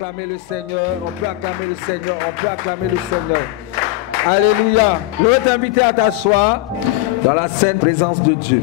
acclamer le Seigneur, on peut acclamer le Seigneur, on peut acclamer le Seigneur. Alléluia. Je veux t'inviter à t'asseoir dans la sainte présence de Dieu.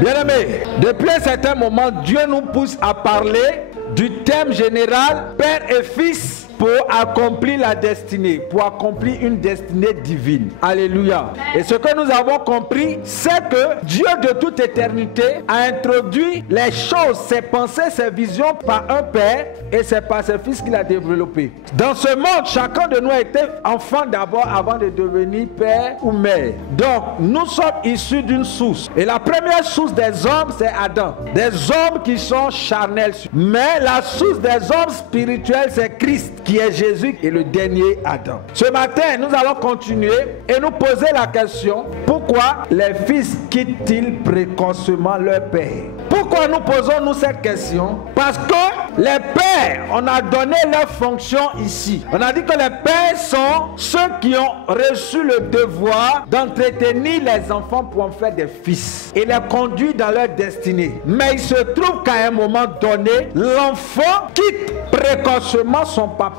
Bien-aimés, depuis un certain moment, Dieu nous pousse à parler du thème général Père et Fils pour accomplir la destinée, pour accomplir une destinée divine. Alléluia. Et ce que nous avons compris, c'est que Dieu de toute éternité a introduit les choses, ses pensées, ses visions par un Père, et c'est par ses fils qu'il a développé. Dans ce monde, chacun de nous a été enfant d'abord avant de devenir père ou mère. Donc, nous sommes issus d'une source. Et la première source des hommes, c'est Adam. Des hommes qui sont charnels. Mais la source des hommes spirituels, c'est Christ, qui est Jésus et le dernier Adam. Ce matin, nous allons continuer et nous poser la question: pourquoi les fils quittent-ils précocement leur père? Pourquoi nous posons-nous cette question? Parce que les pères, on a donné leur fonction ici. On a dit que les pères sont ceux qui ont reçu le devoir d'entretenir les enfants pour en faire des fils et les conduire dans leur destinée. Mais il se trouve qu'à un moment donné, l'enfant quitte précocement son papa.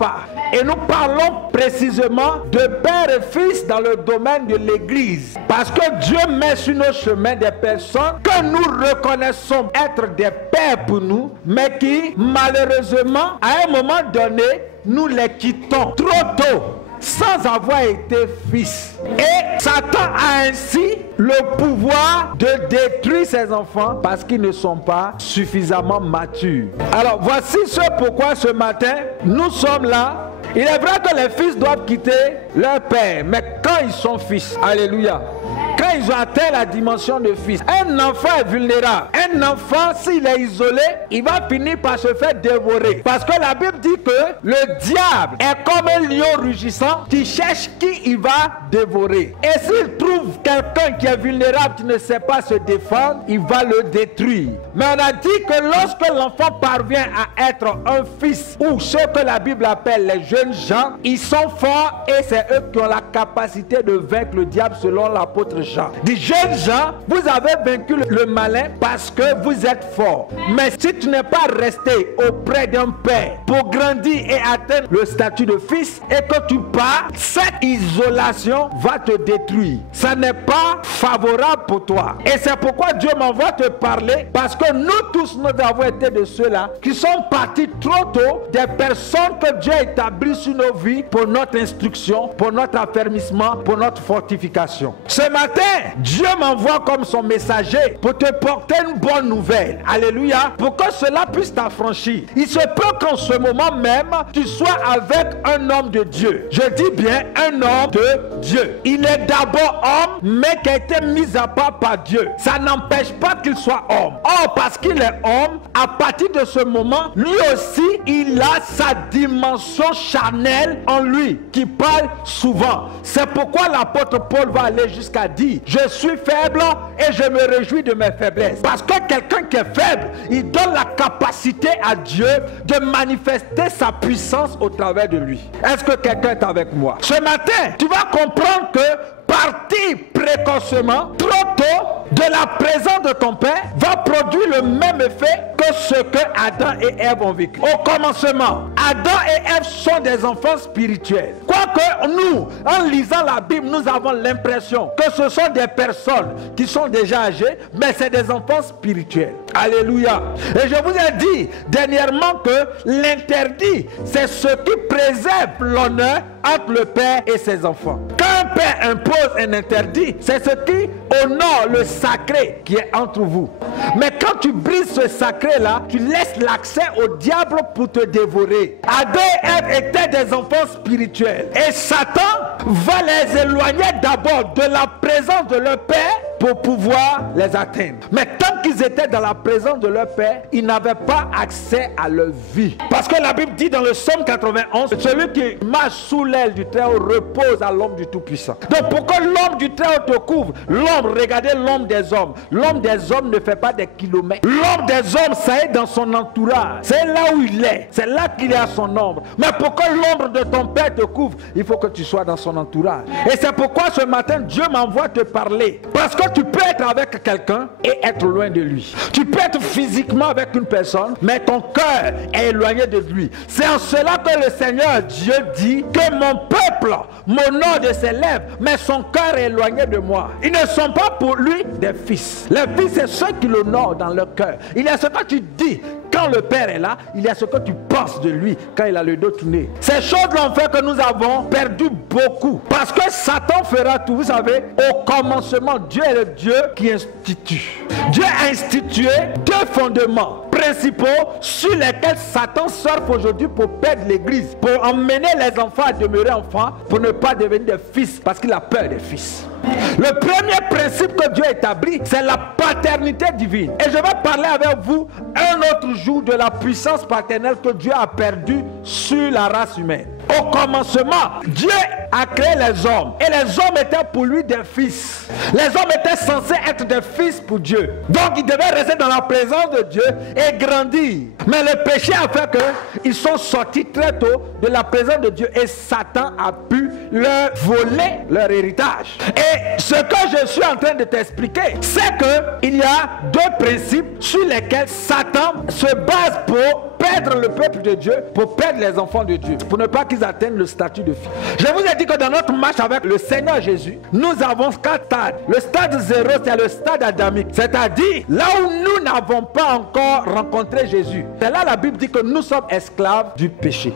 Et nous parlons précisément de père et fils dans le domaine de l'église. Parce que Dieu met sur nos chemins des personnes que nous reconnaissons être des pères pour nous, mais qui, malheureusement, à un moment donné, nous les quittons trop tôt, sans avoir été fils. Et Satan a ainsi le pouvoir de détruire ses enfants parce qu'ils ne sont pas suffisamment matures. Alors voici ce pourquoi ce matin nous sommes là. Il est vrai que les fils doivent quitter leur père, mais quand ils sont fils, alléluia, quand ils ont atteint la dimension de fils, un enfant est vulnérable. Un enfant, s'il est isolé, il va finir par se faire dévorer. Parce que la Bible dit que le diable est comme un lion rugissant qui cherche qui il va dévorer. Et s'il trouve quelqu'un qui est vulnérable, qui ne sait pas se défendre, il va le détruire. Mais on a dit que lorsque l'enfant parvient à être un fils, ou ce que la Bible appelle les jeunes gens, ils sont forts et c'est eux qui ont la capacité de vaincre le diable selon l'apôtre Jean. Des jeunes gens, vous avez vaincu le malin parce que vous êtes forts. Mais si tu n'es pas resté auprès d'un père pour grandir et atteindre le statut de fils et que tu pars, cette isolation va te détruire. Ça n'est pas favorable pour toi. Et c'est pourquoi Dieu m'envoie te parler, parce que nous tous, nous avons été de ceux-là qui sont partis trop tôt, des personnes que Dieu a établies sur nos vies pour notre instruction, pour notre affermissement, pour notre fortification. Ce matin, Dieu m'envoie comme son messager pour te porter une bonne nouvelle. Alléluia. Pour que cela puisse t'affranchir. Il se peut qu'en ce moment même, tu sois avec un homme de Dieu. Je dis bien un homme de Dieu. Il est d'abord homme, mais qui a été mis à part par Dieu. Ça n'empêche pas qu'il soit homme. Or, parce qu'il est homme, à partir de ce moment, lui aussi, il a sa dimension charnelle en lui, qui parle souvent. C'est pourquoi l'apôtre Paul va aller jusqu'à dire: je suis faible et je me réjouis de mes faiblesses. Parce que quelqu'un qui est faible, il donne la capacité à Dieu de manifester sa puissance au travers de lui. Est-ce que quelqu'un est avec moi? Ce matin, tu vas comprendre que partir précocement, trop tôt, de la présence de ton père, va produire le même effet que ce que Adam et Ève ont vécu. Au commencement, Adam et Ève sont des enfants spirituels. Quoique nous, en lisant la Bible, nous avons l'impression que ce sont des personnes qui sont déjà âgées, mais c'est des enfants spirituels. Alléluia. Et je vous ai dit dernièrement que l'interdit, c'est ce qui préserve l'honneur entre le père et ses enfants. Quand un père impose un interdit, c'est ce qui honore le sacré qui est entre vous. Mais quand tu brises ce sacré-là, tu laisses l'accès au diable pour te dévorer. Adam et Ève étaient des enfants spirituels. Et Satan va les éloigner d'abord de la présence de leur père pour pouvoir les atteindre. Mais tant qu'ils étaient dans la présence de leur père, ils n'avaient pas accès à leur vie. Parce que la Bible dit dans le Psaume 91, celui qui marche sous l'aile du Très-Haut repose à l'ombre du Tout-Puissant. Donc pour que l'ombre du Très-Haut te couvre, l'ombre, regardez l'ombre des hommes. L'ombre des hommes ne fait pas des kilomètres. L'ombre des hommes, ça est dans son entourage. C'est là où il est. C'est là qu'il est à son ombre. Mais pour que l'ombre de ton père te couvre, il faut que tu sois dans son entourage. Et c'est pourquoi ce matin, Dieu m'envoie te parler. Parce que tu peux être avec quelqu'un et être loin de de lui. Tu peux être physiquement avec une personne, mais ton cœur est éloigné de lui. C'est en cela que le Seigneur Dieu dit que mon peuple m'honore de ses lèvres, mais son cœur est éloigné de moi. Ils ne sont pas pour lui des fils. Les fils, c'est ceux qui l'honorent dans leur cœur. Il y a ce que tu dis quand le Père est là, il y a ce que tu penses de lui quand il a le dos tourné. Ces choses-là ont fait que nous avons perdu beaucoup. Parce que Satan fera tout. Vous savez, au commencement, Dieu est le Dieu qui institue. Dieu a institué deux fondements principaux sur lesquels Satan surfe aujourd'hui pour perdre l'église, pour emmener les enfants à demeurer enfants, pour ne pas devenir des fils, parce qu'il a peur des fils. Le premier principe que Dieu établit, c'est la paternité divine. Et je vais parler avec vous un autre jour de la puissance paternelle que Dieu a perdue sur la race humaine. Au commencement, Dieu a créé les hommes. Et les hommes étaient pour lui des fils. Les hommes étaient censés être des fils pour Dieu. Donc ils devaient rester dans la présence de Dieu et grandir. Mais le péché a fait qu'ils sont sortis très tôt de la présence de Dieu. Et Satan a pu leur voler leur héritage. Et ce que je suis en train de t'expliquer, c'est qu'il y a deux principes sur lesquels Satan se base pour perdre le peuple de Dieu, pour perdre les enfants de Dieu, pour ne pas qu'ils atteignent le statut de fils. Je vous ai dit que dans notre marche avec le Seigneur Jésus, nous avons 4 stades. Le stade 0, c'est le stade adamique, c'est-à-dire là où nous n'avons pas encore rencontré Jésus. C'est là la Bible dit que nous sommes esclaves du péché.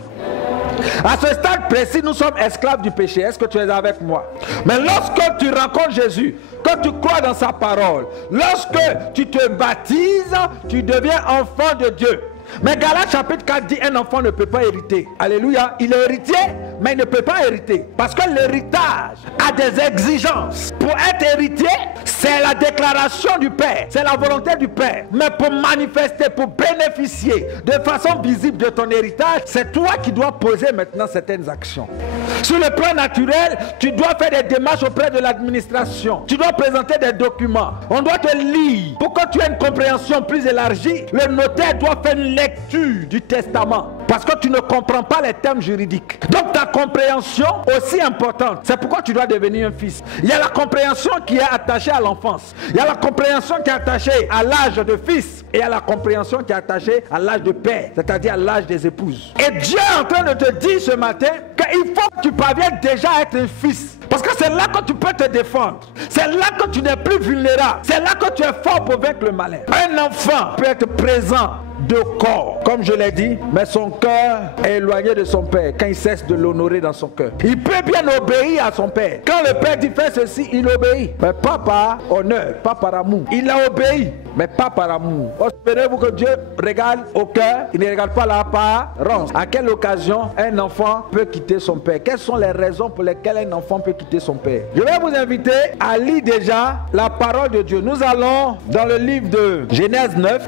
À ce stade précis, nous sommes esclaves du péché. Est-ce que tu es avec moi? Mais lorsque tu rencontres Jésus, que tu crois dans sa parole, lorsque tu te baptises, tu deviens enfant de Dieu. Mais Galates chapitre 4 dit un enfant ne peut pas hériter. Alléluia. Il est héritier, mais il ne peut pas hériter. Parce que l'héritage a des exigences. Pour être héritier, c'est la déclaration du Père. C'est la volonté du Père. Mais pour manifester, pour bénéficier de façon visible de ton héritage, c'est toi qui dois poser maintenant certaines actions. Sur le plan naturel, tu dois faire des démarches auprès de l'administration. Tu dois présenter des documents. On doit te lire. Pour que tu aies une compréhension plus élargie, le notaire doit faire une lecture du testament. Parce que tu ne comprends pas les termes juridiques. Donc ta compréhension aussi importante. C'est pourquoi tu dois devenir un fils. Il y a la compréhension qui est attachée à l'enfance. Il y a la compréhension qui est attachée à l'âge de fils. Et il y a la compréhension qui est attachée à l'âge de père. C'est-à-dire à l'âge des épouses. Et Dieu est en train de te dire ce matin qu'il faut que tu parviennes déjà à être un fils. Parce que c'est là que tu peux te défendre. C'est là que tu n'es plus vulnérable. C'est là que tu es fort pour vaincre le malin. Un enfant peut être présent de corps, comme je l'ai dit, mais son cœur est éloigné de son père quand il cesse de l'honorer dans son cœur. Il peut bien obéir à son père. Quand le père dit fais ceci, il obéit. Mais pas par honneur, pas par amour. Il a obéi, mais pas par amour. Espérez-vous que Dieu regarde au cœur, il ne regarde pas l'apparence. À quelle occasion un enfant peut quitter son père? Quelles sont les raisons pour lesquelles un enfant peut quitter son père? Je vais vous inviter à lire déjà la parole de Dieu. Nous allons dans le livre de Genèse 9.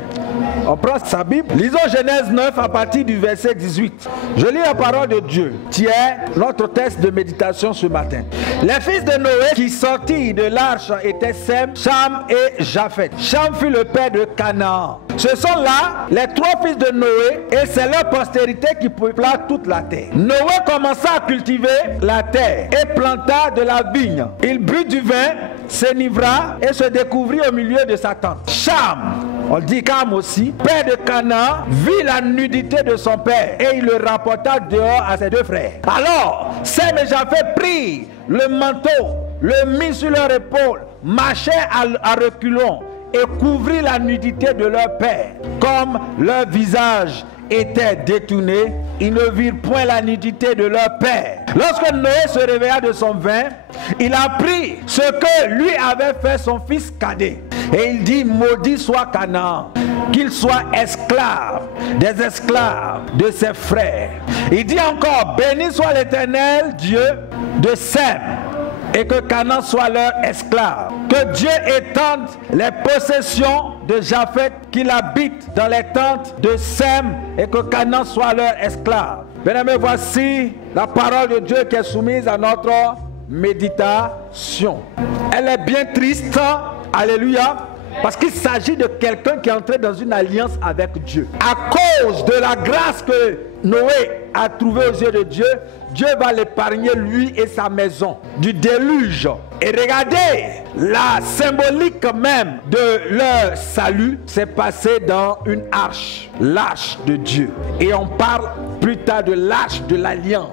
On prend sa Bible. Lisons Genèse 9 à partir du verset 18. Je lis la parole de Dieu, qui est notre texte de méditation ce matin. Les fils de Noé qui sortirent de l'arche étaient Sem, Cham et Japheth. Cham fut le père de Canaan. Ce sont là les 3 fils de Noé et c'est leur postérité qui peupla toute la terre. Noé commença à cultiver la terre et planta de la vigne. Il but du vin, s'enivra et se découvrit au milieu de sa tente. Cham, on dit Cam aussi, père de Canaan, vit la nudité de son père et il le rapporta dehors à ses 2 frères. Alors, Sem et Japheth prirent le manteau, le mit sur leur épaule, marchèrent à reculons et couvrirent la nudité de leur père. Comme leur visage était détourné, ils ne virent point la nudité de leur père. Lorsque Noé se réveilla de son vin, il apprit ce que lui avait fait son fils cadet. Et il dit, maudit soit Canaan, qu'il soit esclave, des esclaves de ses frères. Il dit encore, béni soit l'Éternel Dieu de Sem, et que Canaan soit leur esclave. Que Dieu étende les possessions de Japheth, qu'il habite dans les tentes de Sem, et que Canaan soit leur esclave. Bien-aimés, voici la parole de Dieu qui est soumise à notre méditation. Elle est bien triste, alléluia, parce qu'il s'agit de quelqu'un qui est entré dans une alliance avec Dieu. À cause de la grâce que Noé a trouvée aux yeux de Dieu, Dieu va l'épargner lui et sa maison du déluge. Et regardez, la symbolique même de leur salut s'est passée dans une arche, l'arche de Dieu. Et on parle plus tard de l'arche de l'alliance.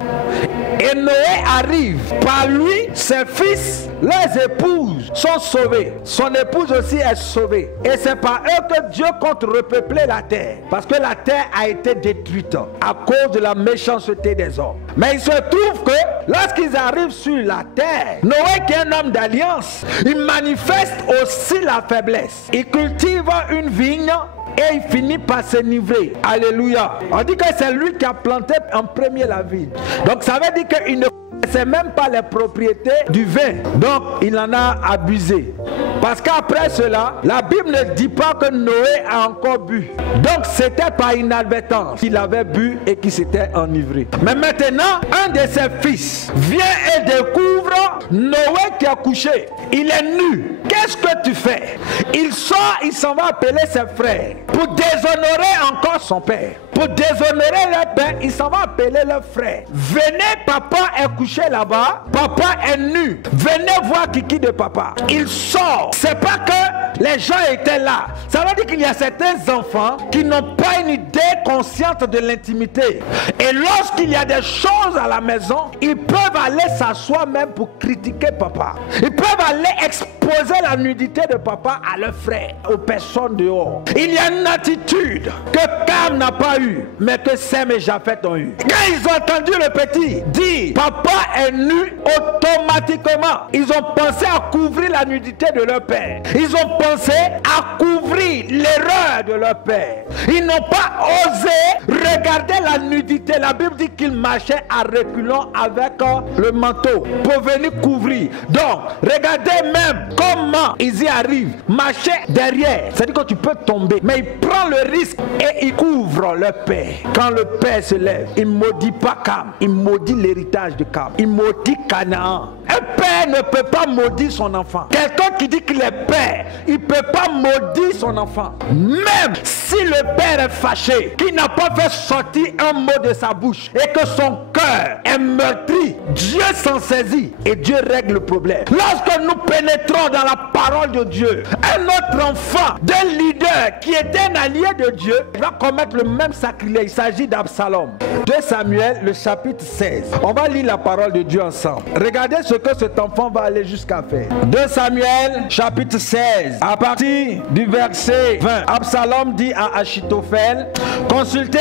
Et Noé arrive. Par lui, ses fils, leurs épouses sont sauvées. Son épouse aussi est sauvée. Et c'est par eux que Dieu compte repeupler la terre. Parce que la terre a été détruite à cause de la méchanceté des hommes. Mais il se trouve que lorsqu'ils arrivent sur la terre, Noé, qui est un homme d'alliance, il manifeste aussi la faiblesse. Il cultive une vigne et il finit par s'enivrer. Alléluia. On dit que c'est lui qui a planté en premier la vigne. Donc ça veut dire qu'il ne connaissait même pas les propriétés du vin. Donc il en a abusé. Parce qu'après cela, la Bible ne dit pas que Noé a encore bu. Donc c'était par inadvertance qu'il avait bu et qu'il s'était enivré. Mais maintenant, un de ses fils vient et découvre Noé qui a couché. Il est nu. Qu'est-ce que tu fais? Il sort, il s'en va appeler ses frères pour déshonorer encore son père. Pour déshonorer leur père, il s'en va appeler leur frère. Venez, papa est couché là-bas. Papa est nu. Venez voir Kiki de papa. Il sort. C'est pas que les gens étaient là. Ça veut dire qu'il y a certains enfants qui n'ont pas une idée consciente de l'intimité. Et lorsqu'il y a des choses à la maison, ils peuvent aller s'asseoir même pour critiquer papa. Ils peuvent aller exposer la nudité de papa à leurs frères, aux personnes dehors. Il y a une attitude que Cam n'a pas eu, mais que Sem et Japheth ont eu. Quand ils ont entendu le petit dire papa est nu, automatiquement ils ont pensé à couvrir la nudité de leur père. Ils ont pensé à couvrir l'erreur de leur père. Ils n'ont pas osé regarder la nudité. La Bible dit qu'ils marchaient à reculons avec le manteau pour venir couvrir. Donc regardez même comment ils y arrivent. Marcher derrière, c'est-à-dire que tu peux tomber, mais ils prennent le risque et ils couvrent leur père. Quand le père se lève, il ne maudit pas Cam, il maudit l'héritage de Cam, il maudit Canaan. Un père ne peut pas maudire son enfant. Quelqu'un qui dit qu'il est père, il ne peut pas maudire son enfant. Même si le père est fâché, qu'il n'a pas fait sortir un mot de sa bouche et que son cœur est meurtri, Dieu s'en saisit et Dieu règle le problème. Lorsque nous pénétrons dans la parole de Dieu, un autre enfant d'un leader qui était un allié de Dieu va commettre le même sacrilège. Il s'agit d'Absalom. 2 Samuel, le chapitre 16. On va lire la parole de Dieu ensemble. Regardez ce que cet enfant va aller jusqu'à faire. 2 Samuel, chapitre 16, à partir du verset 20. Absalom dit à Achitophel, consultez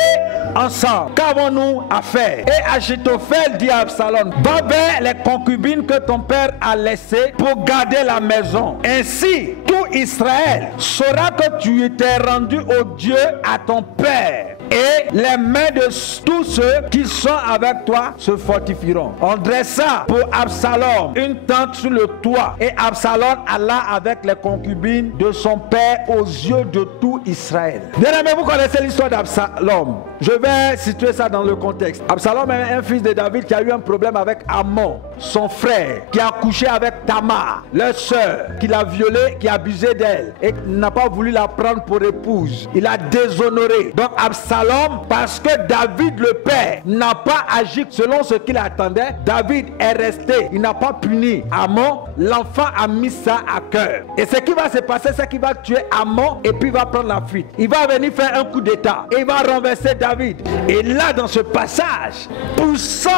ensemble, qu'avons-nous à faire? Et Achitophel dit à Absalom, va vers les concubines que ton père a laissées pour garder la maison. Ainsi, tout Israël saura que tu t'es rendu au Dieu à ton père. Et les mains de tous ceux qui sont avec toi se fortifieront. On dressa pour Absalom une tente sur le toit. Et Absalom alla avec les concubines de son père aux yeux de tout Israël. Bien aimé, vous connaissez l'histoire d'Absalom. Je vais situer ça dans le contexte. Absalom est un fils de David qui a eu un problème avec Amnon, son frère, qui a couché avec Tamar, leur soeur, qui l'a violée, qui a abusé d'elle et n'a pas voulu la prendre pour épouse. Il a déshonoré. Donc Absalom, parce que David le père n'a pas agi selon ce qu'il attendait, David est resté. Il n'a pas puni Amnon. L'enfant a mis ça à cœur. Et ce qui va se passer, c'est qu'il va tuer Amnon et puis il va prendre la fuite. Il va venir faire un coup d'état et il va renverser David. Et là, dans ce passage, poussant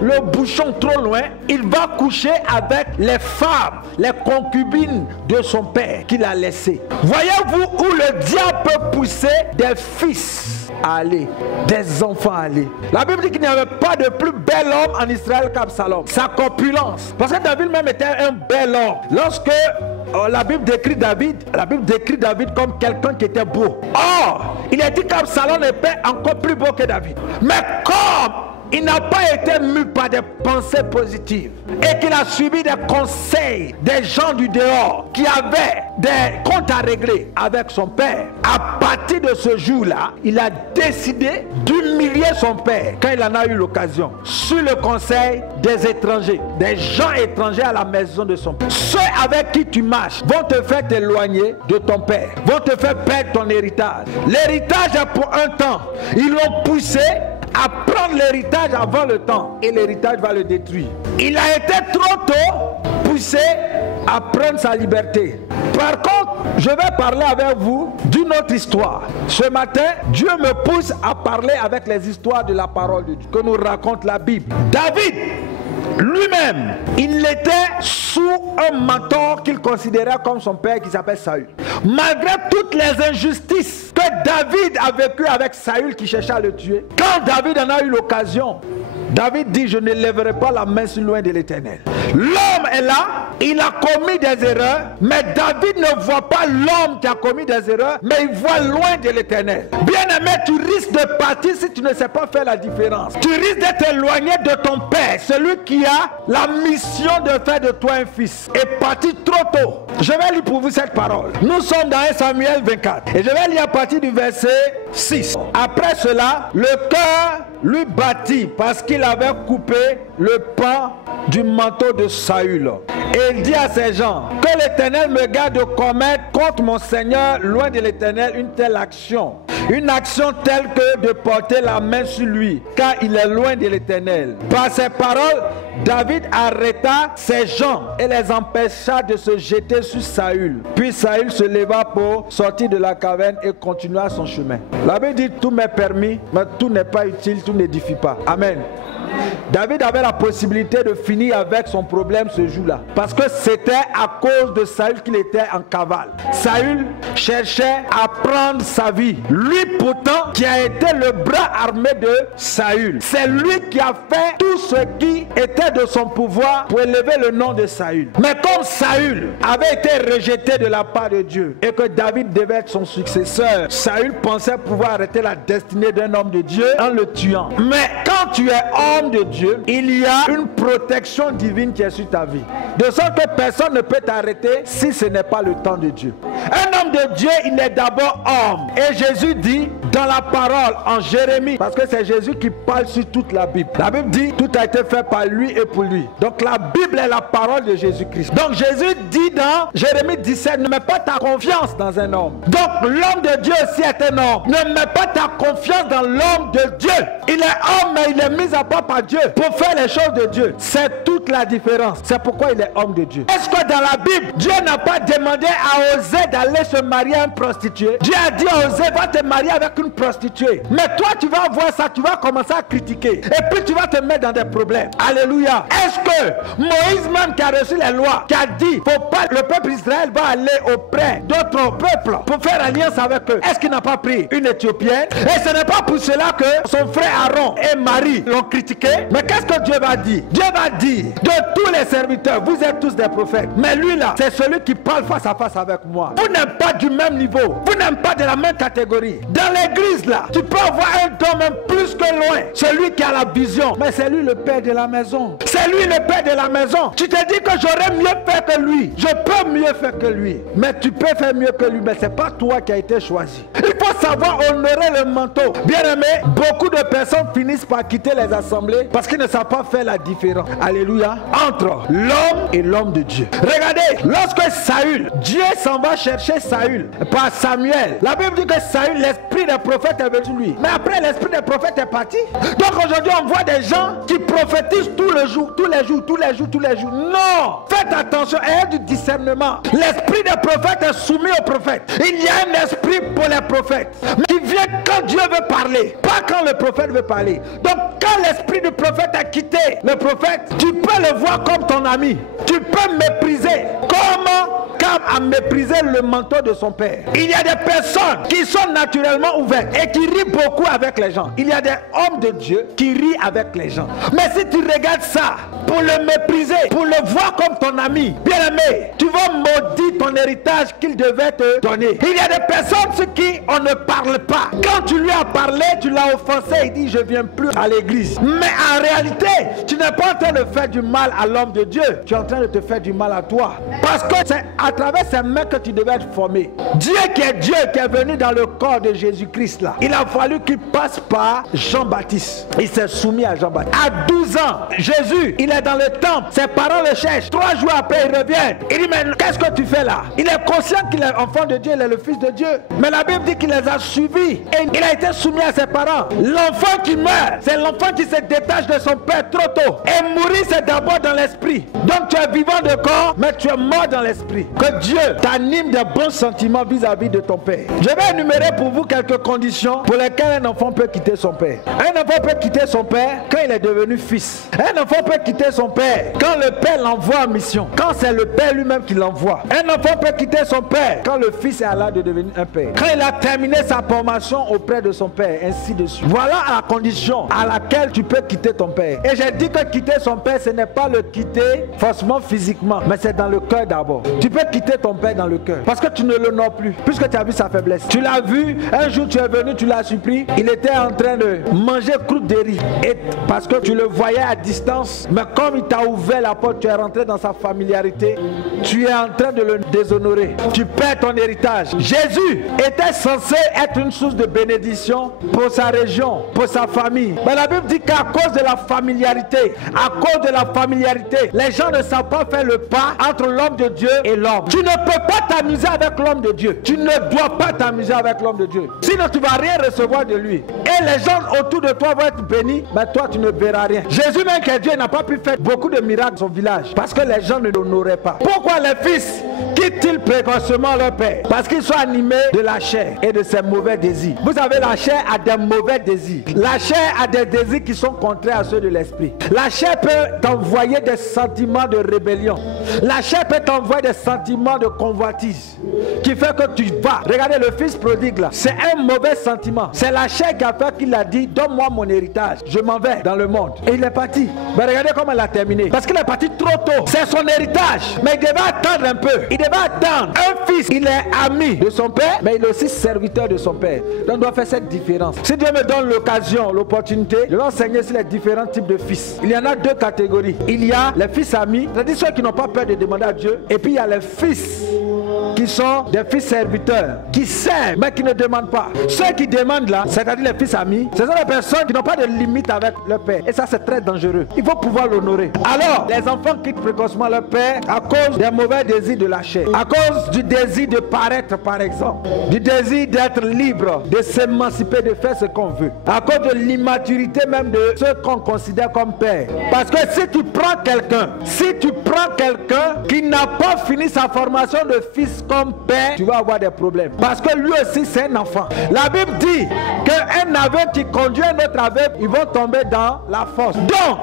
le bouchon trop loin, il va coucher avec les femmes, les concubines de son père qu'il a laissées. Voyez-vous où le diable peut pousser des fils à aller, des enfants à aller. La Bible dit qu'il n'y avait pas de plus bel homme en Israël qu'Absalom. Sa corpulence. Parce que David même était un bel homme. Lorsque la Bible décrit David comme quelqu'un qui était beau. Or, il a dit qu'Absalom était encore plus beau que David. Mais comme il n'a pas été mu par des pensées positives et qu'il a suivi des conseils des gens du dehors qui avaient des comptes à régler avec son père, à partir de ce jour-là, il a décidé d'humilier son père quand il en a eu l'occasion, sur le conseil des étrangers, des gens étrangers à la maison de son père. Ceux avec qui tu marches vont te faire t'éloigner de ton père, vont te faire perdre ton héritage. L'héritage est pour un temps. Ils l'ont poussé à prendre l'héritage avant le temps et l'héritage va le détruire. Il a été trop tôt poussé à prendre sa liberté. Par contre, je vais parler avec vous d'une autre histoire. Ce matin, Dieu me pousse à parler avec les histoires de la parole de Dieu que nous raconte la Bible. David lui-même, il était sous un mentor qu'il considérait comme son père qui s'appelle Saül. Malgré toutes les injustices que David a vécues avec Saül qui cherchait à le tuer, quand David en a eu l'occasion, David dit: je ne lèverai pas la main si loin de l'Éternel. L'homme est là, il a commis des erreurs, mais David ne voit pas l'homme qui a commis des erreurs, mais il voit loin de l'Éternel. Bien-aimé, tu risques de partir si tu ne sais pas faire la différence. Tu risques d'être éloigné de ton père, celui qui a la mission de faire de toi un fils, et partir trop tôt. Je vais lire pour vous cette parole. Nous sommes dans 1 Samuel 24, et je vais lire à partir du verset 6. Après cela, le cœur lui battit parce qu'il avait coupé le pan du manteau de Saül. Et il dit à ses gens: que l'Éternel me garde de commettre contre mon Seigneur, loin de l'Éternel, une telle action. Une action telle que de porter la main sur lui, car il est loin de l'Éternel. Par ces paroles, David arrêta ses gens et les empêcha de se jeter sur Saül. Puis Saül se leva pour sortir de la caverne et continua son chemin. La Bible dit: tout m'est permis, mais tout n'est pas utile, tout n'édifie pas. Amen. David avait la possibilité de finir avec son problème ce jour-là, parce que c'était à cause de Saül qu'il était en cavale. Saül cherchait à prendre sa vie. Lui pourtant qui a été le bras armé de Saül. C'est lui qui a fait tout ce qui était de son pouvoir pour élever le nom de Saül. Mais comme Saül avait été rejeté de la part de Dieu et que David devait être son successeur, Saül pensait pouvoir arrêter la destinée d'un homme de Dieu en le tuant. Mais quand tu es homme de Dieu, il y a une protection divine qui est sur ta vie, de sorte que personne ne peut t'arrêter si ce n'est pas le temps de Dieu. Un homme de Dieu, il est d'abord homme. Et Jésus dit dans la parole en Jérémie, parce que c'est Jésus qui parle sur toute la Bible. La Bible dit: tout a été fait par lui et pour lui. Donc la Bible est la parole de Jésus-Christ. Donc Jésus dit dans Jérémie 17: ne mets pas ta confiance dans un homme. Donc l'homme de Dieu aussi est un homme. Ne mets pas ta confiance dans l'homme de Dieu. Il est homme, mais il est mis à part par Dieu pour faire les choses de Dieu. C'est toute la différence. C'est pourquoi il est homme de Dieu. Est-ce que dans la Bible, Dieu n'a pas demandé à Osée d'aller se marier à une prostituée? Dieu a dit à Osée: va te marier avec une prostituée. Mais toi, tu vas voir ça, tu vas commencer à critiquer. Et puis tu vas te mettre dans des problèmes. Alléluia. Est-ce que Moïse même qui a reçu les lois, qui a dit: faut pas, le peuple d'Israël va aller auprès d'autres peuples pour faire alliance avec eux, est-ce qu'il n'a pas pris une Éthiopienne? Et ce n'est pas pour cela que son frère Aaron et Marie l'ont critiqué. Mais qu'est-ce que Dieu va dire? Dieu va dire: de tous les serviteurs, vous êtes tous des prophètes, mais lui là, c'est celui qui parle face à face avec moi. Vous n'êtes pas du même niveau, vous n'êtes pas de la même catégorie. Dans l'église là, tu peux avoir un don même plus que loin, celui qui a la vision, mais c'est lui le père de la maison. C'est lui le père de la maison. Tu te dis que j'aurais mieux fait que lui, je peux mieux faire que lui, mais tu peux faire mieux que lui, mais c'est pas toi qui as été choisi. Il faut savoir honorer le manteau. Bien aimé, beaucoup de personnes finissent par quitter les assemblées parce qu'ils ne savent pas faire la différence. Alléluia. Entre l'homme et l'homme de Dieu. Regardez, lorsque Saül, Dieu s'en va chercher Saül par Samuel. La Bible dit que Saül, l'esprit des prophètes est venu sur lui. Mais après, l'esprit des prophètes est parti. Donc aujourd'hui, on voit des gens qui prophétisent tous les jours, tous les jours, tous les jours, tous les jours. Non! Faites attention, ayez du discernement. L'esprit des prophètes est soumis aux prophètes. Il y a un esprit pour les prophètes qui vient quand Dieu veut parler, pas quand le prophète veut parler. Donc quand l'esprit du prophète a quitté le prophète, tu peux le voir comme ton ami. Tu peux mépriser. Comment? À mépriser le manteau de son père. Il y a des personnes qui sont naturellement ouvertes et qui rient beaucoup avec les gens. Il y a des hommes de Dieu qui rient avec les gens. Mais si tu regardes ça pour le mépriser, pour le voir comme ton ami, bien aimé, tu vas maudire ton héritage qu'il devait te donner. Il y a des personnes sur qui on ne parle pas. Quand tu lui as parlé, tu l'as offensé, il dit: je viens plus à l'église. Mais en réalité, tu n'es pas en train de faire du mal à l'homme de Dieu. Tu es en train de te faire du mal à toi. Parce que c'est à travers ces mains que tu devais être formé. Dieu qui est venu dans le corps de Jésus-Christ là, il a fallu qu'il passe par Jean-Baptiste. Il s'est soumis à Jean-Baptiste. À 12 ans, Jésus, il est dans le temple, ses parents le cherchent. 3 jours après, ils reviennent. Il dit, mais qu'est-ce que tu fais là? Il est conscient qu'il est enfant de Dieu, il est le fils de Dieu. Mais la Bible dit qu'il les a suivis et il a été soumis à ses parents. L'enfant qui meurt, c'est l'enfant qui se détache de son père trop tôt. Et mourir, c'est d'abord dans l'esprit. Donc tu es vivant de corps, mais tu es mort dans l'esprit. Que Dieu t'anime de bons sentiments vis-à-vis de ton père. Je vais énumérer pour vous quelques conditions pour lesquelles un enfant peut quitter son père. Un enfant peut quitter son père quand il est devenu fils. Un enfant peut quitter son père quand le père l'envoie en mission. Quand c'est le père lui-même qui l'envoie. Un enfant peut quitter son père quand le fils est à l'âge de devenir un père. Quand il a terminé sa formation auprès de son père, ainsi de suite. Voilà la condition à laquelle tu peux quitter ton père. Et j'ai dit que quitter son père, ce n'est pas le quitter forcément physiquement, mais c'est dans le cœur d'abord. Tu peux quitter ton père dans le cœur parce que tu ne l'honores plus, puisque tu as vu sa faiblesse. Tu l'as vu, un jour tu es venu, tu l'as supplié, il était en train de manger croûte de riz. Et parce que tu le voyais à distance, mais comme il t'a ouvert la porte, tu es rentré dans sa familiarité, tu es en train de le déshonorer. Tu perds ton héritage. Jésus était censé être une source de bénédiction pour sa région, pour sa famille. Mais la Bible dit qu'à cause de la familiarité, les gens ne savent pas faire le pas entre l'homme de Dieu et l'homme. Tu ne peux pas t'amuser avec l'homme de Dieu. Tu ne dois pas t'amuser avec l'homme de Dieu. Sinon tu ne vas rien recevoir de lui. Et les gens autour de toi vont être bénis, mais toi tu ne verras rien. Jésus même qui est Dieu n'a pas pu faire beaucoup de miracles dans son village parce que les gens ne l'honoraient pas. Pourquoi les fils quittent-ils précocement leur père? Parce qu'ils sont animés de la chair et de ses mauvais désirs. Vous savez, la chair a des mauvais désirs. La chair a des désirs qui sont contraires à ceux de l'esprit. La chair peut t'envoyer des sentiments de rébellion. La chair peut t'envoyer des sentiments de convoitise qui fait que tu vas. Regardez le fils prodigue là. C'est un mauvais sentiment. C'est la chair qui a fait qu'il a dit, donne-moi mon héritage. Je m'en vais dans le monde. Et il est parti. Mais regardez comment il a terminé. Parce qu'il est parti trop tôt. C'est son héritage. Mais il devait attendre un peu. Il devait attendre. Un fils, il est ami de son père, mais il est aussi serviteur de son père. Donc on doit faire cette différence. Si Dieu me donne l'occasion, l'opportunité, je vais enseigner sur les différents types de fils. Il y en a 2 catégories. Il y a les fils amis, c'est-à-dire ceux qui n'ont pas peur de demander à Dieu. Et puis il y a les fils qui sont des fils serviteurs, qui servent mais qui ne demandent pas. Ceux qui demandent là, c'est-à-dire les fils amis, ce sont des personnes qui n'ont pas de limite avec leur père. Et ça c'est très dangereux. Il faut pouvoir l'honorer. Alors, les enfants quittent précocement leur père à cause des mauvais désirs de la chair. À cause du désir de paraître par exemple. Du désir d'être libre, de s'émanciper, de faire ce qu'on veut. À cause de l'immaturité même de ceux qu'on considère comme père. Parce que si tu prends quelqu'un qui n'a pas fini sa formation de fils comme père, tu vas avoir des problèmes. Parce que lui aussi c'est un enfant. La Bible dit qu'un aveugle qui conduit un autre aveugle, ils vont tomber dans la fosse. Donc,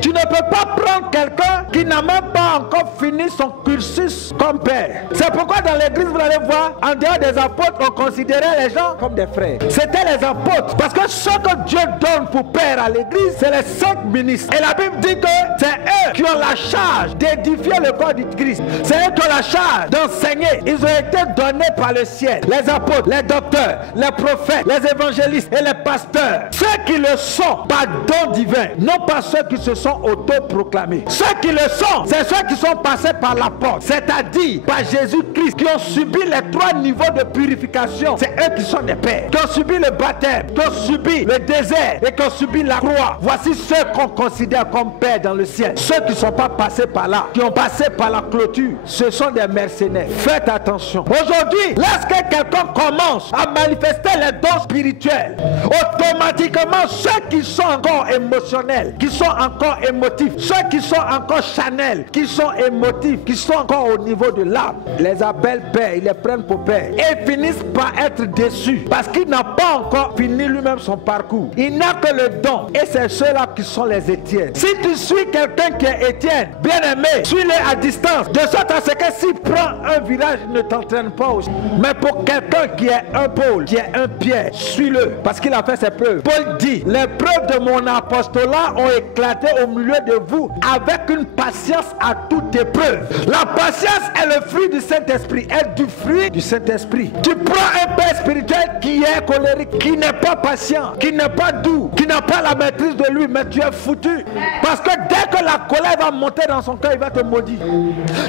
tu ne peux pas prendre quelqu'un qui n'a même pas encore fini son cursus comme père. C'est pourquoi dans l'église, vous allez voir, en dehors des apôtres, on considérait les gens comme des frères. C'était les apôtres. Parce que ce que Dieu donne pour père à l'église, c'est les 5 ministres. Et la Bible dit que c'est eux qui ont la charge d'édifier le corps du Christ. C'est eux qui ont la charge d'enseigner. Ils ont été donnés par le ciel. Les apôtres, les docteurs, les prophètes, les évangélistes et les pasteurs. Ceux qui le sont par don divin, non pas ceux qui se sont autoproclamés. Ceux qui le sont, c'est ceux qui sont passés par la porte, c'est-à-dire par Jésus-Christ, qui ont subi les 3 niveaux de purification. C'est eux qui sont des pères, qui ont subi le baptême, qui ont subi le désert et qui ont subi la croix. Voici ceux qu'on considère comme pères dans le ciel. Ceux qui ne sont pas passés par là, qui ont passé par la clôture, ce sont des mercenaires. Faites attention. Aujourd'hui, lorsque quelqu'un commence à manifester les dons spirituels, automatiquement ceux qui sont encore émotionnels, qui sont encore émotifs, ceux qui sont encore charnels, qui sont émotifs, qui sont encore au niveau de l'âme, les appellent père, ils les prennent pour père et finissent par être déçus parce qu'il n'a pas encore fini lui-même son parcours. Il n'a que le don et c'est ceux-là qui sont les Étienne. Si tu suis quelqu'un qui est Étienne, bien aimé, suis-le à distance, de sorte à ce que s'il prend un virage, ne t'entraîne pas aussi. Mais pour quelqu'un qui est un Paul, qui est un Pierre, suis-le parce qu'il a fait ses preuves. Paul dit, les preuves de mon apostolat ont éclaté au milieu de vous avec une patience à toute épreuve. La patience est le fruit du Saint-Esprit, est du fruit du Saint-Esprit. Tu prends un père spirituel qui est colérique, qui n'est pas patient, qui n'est pas doux, qui n'a pas la maîtrise de lui, mais tu es foutu. Parce que dès que la colère va monter dans son cœur, il va te maudire.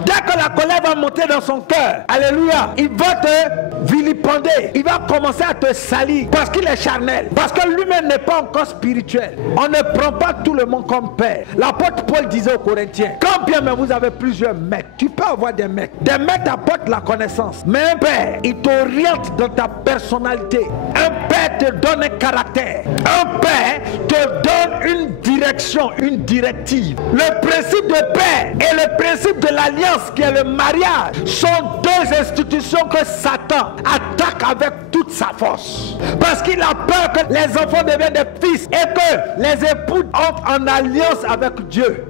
Dès que la colère va monter dans son cœur, alléluia, il va te vilipender, il va commencer à te salir parce qu'il est charnel, parce que lui-même n'est pas encore spirituel. On ne prend pas tout le monde comme père. L'apôtre Paul disait aux Corinthiens, quand bien même vous avez plusieurs maîtres, tu peux avoir des maîtres. Des maîtres apportent la connaissance, mais un père, il t'oriente dans ta personnalité. Un père te donne un caractère. Un père te donne une direction, une directive. Le principe de père et le principe de l'alliance qui est le mariage sont deux institutions que Satan attaque avec toute sa force. Parce qu'il a peur que les enfants deviennent des fils et que les époux entrent en alliance avec Dieu.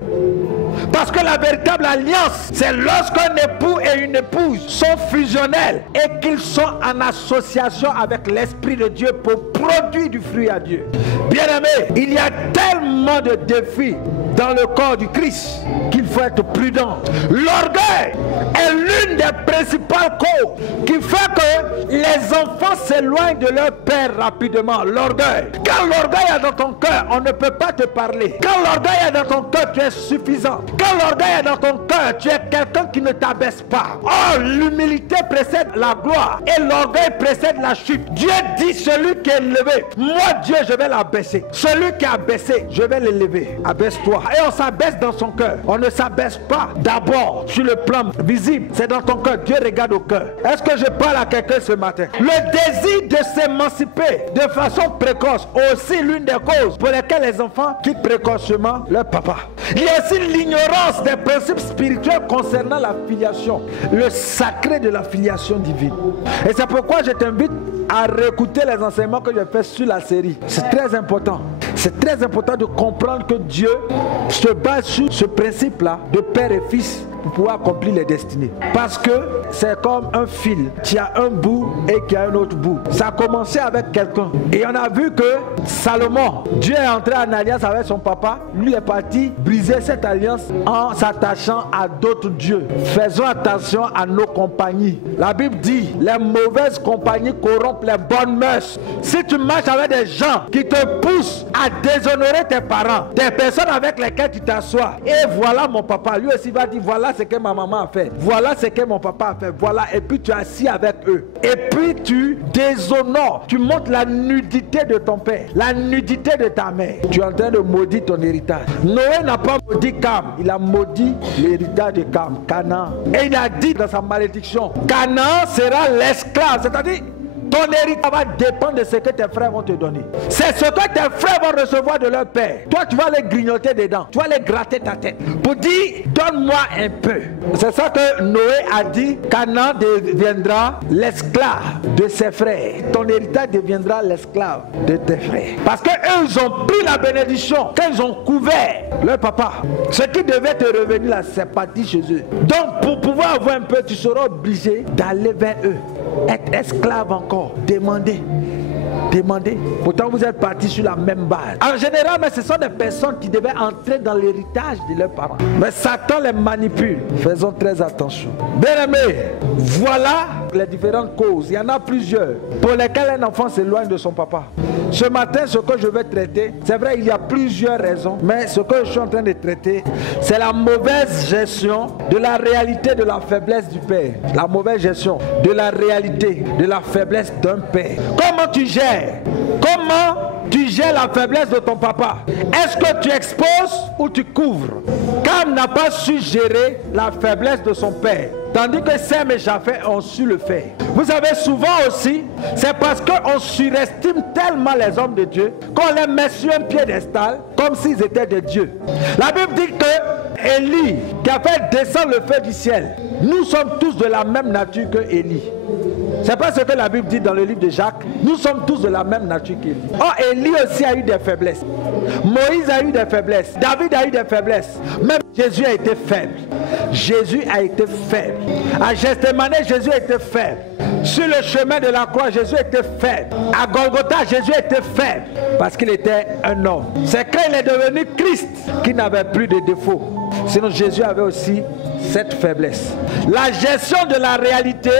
Parce que la véritable alliance, c'est lorsqu'un époux et une épouse sont fusionnels et qu'ils sont en association avec l'Esprit de Dieu pour produire du fruit à Dieu. Bien-aimés, il y a tellement de défis dans le corps du Christ qu'il faut être prudent. L'orgueil est l'une des principales causes qui fait que les enfants s'éloignent de leur père rapidement. L'orgueil. Quand l'orgueil est dans ton cœur, on ne peut pas te parler. Quand l'orgueil est dans ton cœur, tu es suffisant. Quand l'orgueil est dans ton cœur, tu es quelqu'un qui ne t'abaisse pas. Oh, l'humilité précède la gloire et l'orgueil précède la chute. Dieu dit, celui qui est élevé, moi Dieu je vais l'abaisser. Celui qui est abaissé, je vais l'élever. Abaisse-toi. Et on s'abaisse dans son cœur. On ne s'abaisse pas d'abord sur le plan visible. C'est dans ton cœur. Dieu regarde au cœur. Est-ce que je parle à quelqu'un ce matin? Le désir de s'émanciper de façon précoce est aussi l'une des causes pour lesquelles les enfants quittent précocement leur papa. Il y a aussi l'ignorance des principes spirituels concernant la filiation, le sacré de la filiation divine. Et c'est pourquoi je t'invite à réécouter les enseignements que j'ai fait sur la série. C'est très important. C'est très important de comprendre que Dieu se base sur ce principe-là de père et fils pour pouvoir accomplir les destinées. Parce que c'est comme un fil qui a un bout et qui a un autre bout. Ça a commencé avec quelqu'un. Et on a vu que Salomon, Dieu est entré en alliance avec son papa. Lui est parti briser cette alliance en s'attachant à d'autres dieux. Faisons attention à nos compagnies. La Bible dit, les mauvaises compagnies corrompent les bonnes mœurs. Si tu marches avec des gens qui te poussent à déshonorer tes parents, des personnes avec lesquelles tu t'assois, et voilà mon papa, lui aussi va dire, voilà ce que ma maman a fait, voilà ce que mon papa a fait, voilà, et puis tu es assis avec eux. Et puis tu déshonores, tu montres la nudité de ton père, la nudité de ta mère. Tu es en train de maudire ton héritage. Noé n'a pas maudit Cam, il a maudit l'héritage de Cam, Canaan. Et il a dit dans sa malédiction, Canaan sera l'esclave, c'est-à-dire ton héritage va dépendre de ce que tes frères vont te donner. C'est ce que tes frères vont recevoir de leur père. Toi, tu vas les grignoter dedans. Tu vas les gratter ta tête. Pour dire, donne-moi un peu. C'est ça que Noé a dit. Canaan deviendra l'esclave de ses frères. Ton héritage deviendra l'esclave de tes frères. Parce qu'eux, ils ont pris la bénédiction. Quand ils ont couvert leur papa, ce qui devait te revenir là, c'est parti chez eux. Donc, pour pouvoir avoir un peu, tu seras obligé d'aller vers eux. Être esclave encore, demandez. Pourtant vous êtes partis sur la même base. En général, mais ce sont des personnes qui devaient entrer dans l'héritage de leurs parents. Mais Satan les manipule. Faisons très attention. Bien aimés, voilà les différentes causes. Il y en a plusieurs pour lesquelles un enfant s'éloigne de son papa. Ce matin, ce que je vais traiter, c'est vrai, il y a plusieurs raisons, mais ce que je suis en train de traiter, c'est la mauvaise gestion de la réalité de la faiblesse du père. La mauvaise gestion de la réalité de la faiblesse d'un père. Comment tu gères? Comment tu gères la faiblesse de ton papa? Est-ce que tu exposes ou tu couvres? Cam n'a pas su gérer la faiblesse de son père, tandis que Sem et Japheth ont su le faire. Vous savez, souvent aussi, c'est parce qu'on surestime tellement les hommes de Dieu qu'on les met sur un piédestal comme s'ils étaient des dieux. La Bible dit que Élie, qui a fait descendre le feu du ciel, nous sommes tous de la même nature que Élie. C'est pas ce que la Bible dit dans le livre de Jacques. Nous sommes tous de la même nature qu'Élie. Oh, Élie aussi a eu des faiblesses. Moïse a eu des faiblesses. David a eu des faiblesses. Même Jésus a été faible. Jésus a été faible. À Gethsémane, Jésus a été faible. Sur le chemin de la croix, Jésus était faible. À Golgotha, Jésus était faible. Parce qu'il était un homme. C'est quand il est devenu Christ qu'il n'avait plus de défauts. Sinon, Jésus avait aussi cette faiblesse. La gestion de la réalité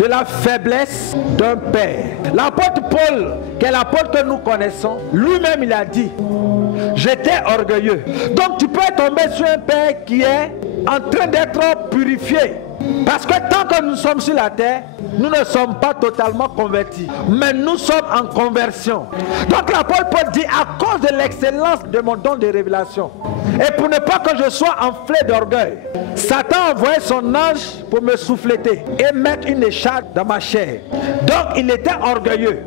de la faiblesse d'un père. L'apôtre Paul, qui est l'apôtre que nous connaissons, lui-même il a dit, j'étais orgueilleux. Donc tu peux tomber sur un père qui est en train d'être purifié Parce que tant que nous sommes sur la terre, nous ne sommes pas totalement convertis. Mais nous sommes en conversion. Donc l'apôtre Paul dit, à cause de l'excellence de mon don de révélation, et pour ne pas que je sois enflé d'orgueil, Satan a envoyé son ange pour me souffleter et mettre une écharpe dans ma chair. Donc il était orgueilleux.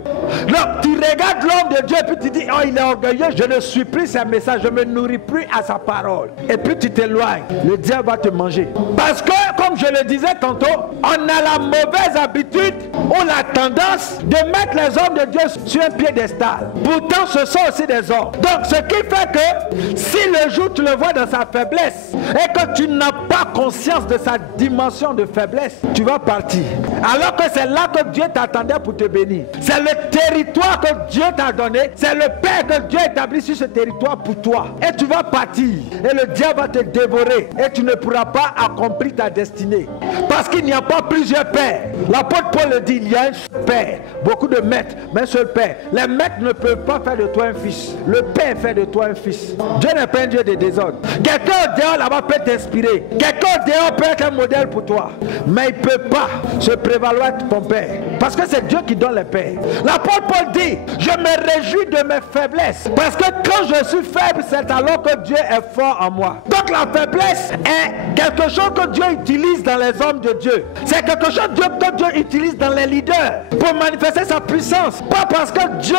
Donc tu regardes l'homme de Dieu et puis tu dis, oh il est orgueilleux, je ne suis plus ses messages, je ne me nourris plus à sa parole. Et puis tu t'éloignes, le diable va te manger. Parce que comme je le disais tantôt, on a la mauvaise habitude ou la tendance de mettre les hommes de Dieu sur un piédestal. Pourtant ce sont aussi des hommes. Donc ce qui fait que si le jour tu le vois dans sa faiblesse et que tu n'as pas conscience de sa dimension de faiblesse, tu vas partir. Alors que c'est là que Dieu t'attendait pour te bénir. C'est le territoire que Dieu t'a donné, c'est le Père que Dieu établit sur ce territoire pour toi. Et tu vas partir et le diable va te dévorer et tu ne pourras pas accomplir ta destinée. Parce qu'il n'y a pas plusieurs pères. L'apôtre Paul le dit, il y a un seul père, beaucoup de maîtres, mais un seul père. Les maîtres ne peuvent pas faire de toi un fils. Le père fait de toi un fils. Dieu n'est pas un Dieu de désordre. Quelqu'un au dehors là-bas peut t'inspirer. Quelqu'un au dehors peut être un modèle pour toi. Mais il ne peut pas se prévaloir de ton père. Parce que c'est Dieu qui donne les pères. L'apôtre Paul dit, je me réjouis de mes faiblesses. Parce que quand je suis faible, c'est alors que Dieu est fort en moi. Donc la faiblesse est quelque chose que Dieu utilise dans les hommes de Dieu. C'est quelque chose que Dieu utilise dans les leaders pour manifester sa puissance. Pas parce que Dieu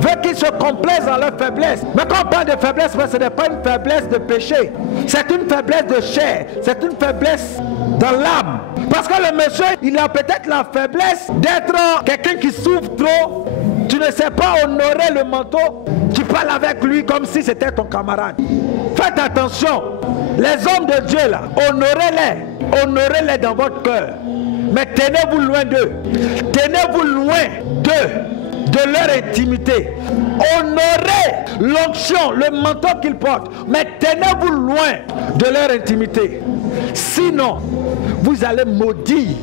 veut qu'ils se complaisent dans leur faiblesse. Mais quand on parle de faiblesse, ce n'est pas une faiblesse de péché. C'est une faiblesse de chair. C'est une faiblesse dans l'âme. Parce que le monsieur, il a peut-être la faiblesse d'être quelqu'un qui souffre trop. Tu ne sais pas honorer le manteau. Tu parles avec lui comme si c'était ton camarade. Faites attention. Les hommes de Dieu là, honorez-les. Honorez-les dans votre cœur. Mais tenez-vous loin d'eux. Tenez-vous loin d'eux, de leur intimité. Honorez l'onction, le manteau qu'ils portent. Mais tenez-vous loin de leur intimité. Sinon, vous allez maudire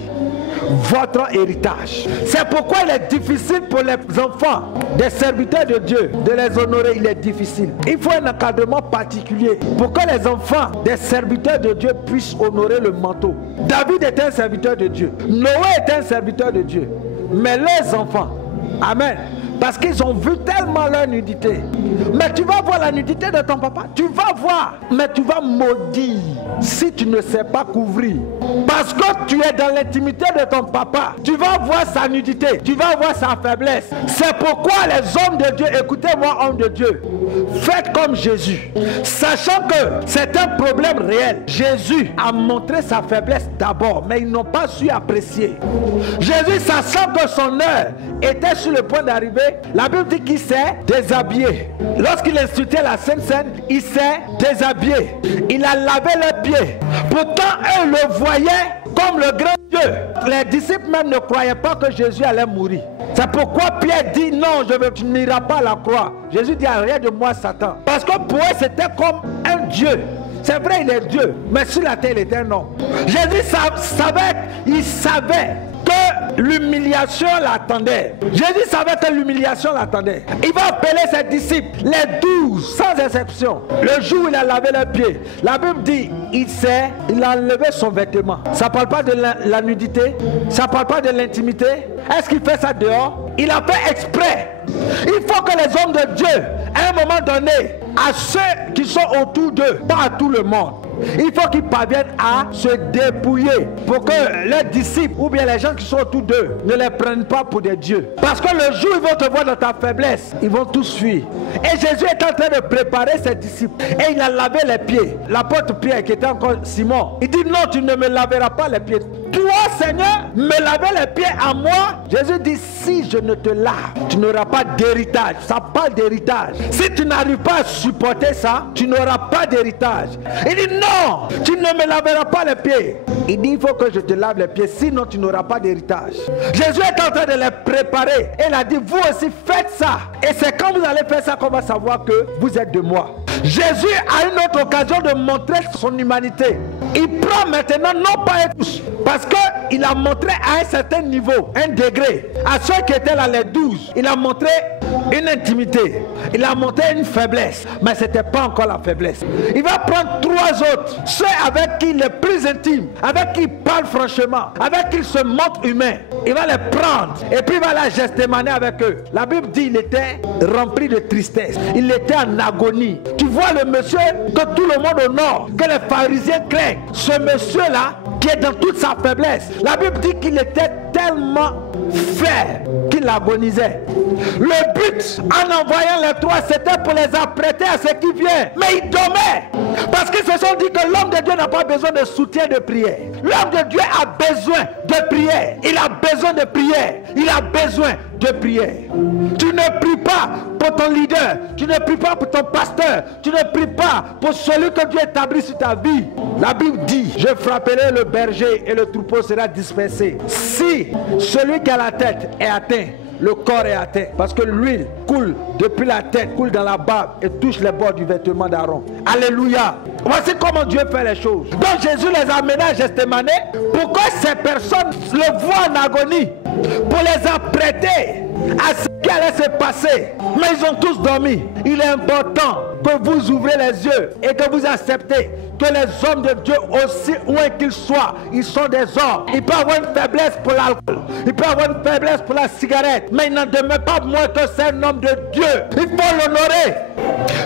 votre héritage. C'est pourquoi il est difficile pour les enfants des serviteurs de Dieu de les honorer. Il est difficile. Il faut un encadrement particulier pour que les enfants des serviteurs de Dieu puissent honorer le manteau. David était un serviteur de Dieu. Noé était un serviteur de Dieu. Mais leurs enfants, amen, parce qu'ils ont vu tellement leur nudité. Mais tu vas voir la nudité de ton papa. Tu vas voir. Mais tu vas maudire si tu ne sais pas couvrir. Parce que tu es dans l'intimité de ton papa. Tu vas voir sa nudité. Tu vas voir sa faiblesse. C'est pourquoi les hommes de Dieu, écoutez-moi hommes de Dieu, faites comme Jésus. Sachant que c'est un problème réel. Jésus a montré sa faiblesse d'abord. Mais ils n'ont pas su apprécier. Jésus, sachant que son heure était sur le point d'arriver, la Bible dit qu'il s'est déshabillé. Lorsqu'il instituait la Sainte Seine, il s'est déshabillé. Il a lavé les pieds. Pourtant, eux le voyaient comme le grand Dieu. Les disciples même ne croyaient pas que Jésus allait mourir. C'est pourquoi Pierre dit non, tu n'iras pas à la croix. Jésus dit rien de moi, Satan. Parce que pour eux, c'était comme un Dieu. C'est vrai, il est Dieu, mais sur la terre, il était un homme. Jésus savait que l'humiliation l'attendait. Jésus savait que l'humiliation l'attendait. Il va appeler ses disciples, les 12, sans exception. Le jour où il a lavé les pieds, la Bible dit, il a enlevé son vêtement. Ça ne parle pas de la nudité, ça ne parle pas de l'intimité. Est-ce qu'il fait ça dehors? Il a fait exprès. Il faut que les hommes de Dieu, à un moment donné, à ceux qui sont autour d'eux, pas à tout le monde, il faut qu'ils parviennent à se dépouiller pour que leurs disciples ou bien les gens qui sont autour d'eux ne les prennent pas pour des dieux. Parce que le jour où ils vont te voir dans ta faiblesse, ils vont tous fuir. Et Jésus est en train de préparer ses disciples. Et il a lavé les pieds. L'apôtre Pierre, qui était encore Simon, il dit non, tu ne me laveras pas les pieds. Toi, Seigneur, me laver les pieds à moi. Jésus dit, si je ne te lave, tu n'auras pas d'héritage. Ça parle d'héritage. Si tu n'arrives pas à supporter ça, tu n'auras pas d'héritage. Il dit, non, tu ne me laveras pas les pieds. Il dit, il faut que je te lave les pieds, sinon tu n'auras pas d'héritage. Jésus est en train de les préparer. Et il a dit, vous aussi faites ça. Et c'est quand vous allez faire ça qu'on va savoir que vous êtes de moi. Jésus a une autre occasion de montrer son humanité. Il prend maintenant non pas tous, parce qu'il a montré à un certain niveau, un degré, à ceux qui étaient là les 12, il a montré une intimité, il a montré une faiblesse, mais ce n'était pas encore la faiblesse. Il va prendre 3 autres, ceux avec qui il est plus intime, avec qui il parle franchement, avec qui il se montre humain. Il va les prendre et puis il va la gestemaner avec eux. La Bible dit qu'il était rempli de tristesse, il était en agonie. Tu vois le monsieur que tout le monde honore, que les pharisiens craignent, ce monsieur-là qui est dans toute sa faiblesse. La Bible dit qu'il était tellement faible qu'il agonisait. Le but en envoyant les 3, c'était pour les apprêter à ce qui vient. Mais ils dormaient. Parce qu'ils se sont dit que l'homme de Dieu n'a pas besoin de soutien de prière. L'homme de Dieu a besoin de prière. Il a besoin de prière. Il a besoin de prière. Tu ne pries pas pour ton leader. Tu ne pries pas pour ton pasteur. Tu ne pries pas pour celui que Dieu établit sur ta vie. La Bible dit, je frapperai le berger et le troupeau sera dispersé. Si celui qui a la tête est atteint, le corps est atteint, parce que l'huile coule depuis la tête, coule dans la barbe et touche les bords du vêtement d'Aaron. Alléluia. Voici comment Dieu fait les choses. Donc Jésus les a amenés à Gethsémani pour que ces personnes le voient en agonie, pour les apprêter à ce qui allait se passer. Mais ils ont tous dormi. Il est important que vous ouvrez les yeux et que vous acceptez que les hommes de Dieu, aussi loin qu'ils soient, ils sont des hommes. Ils peuvent avoir une faiblesse pour l'alcool, ils peuvent avoir une faiblesse pour la cigarette, mais il n'en demeure pas moins que c'est un homme de Dieu. Il faut l'honorer.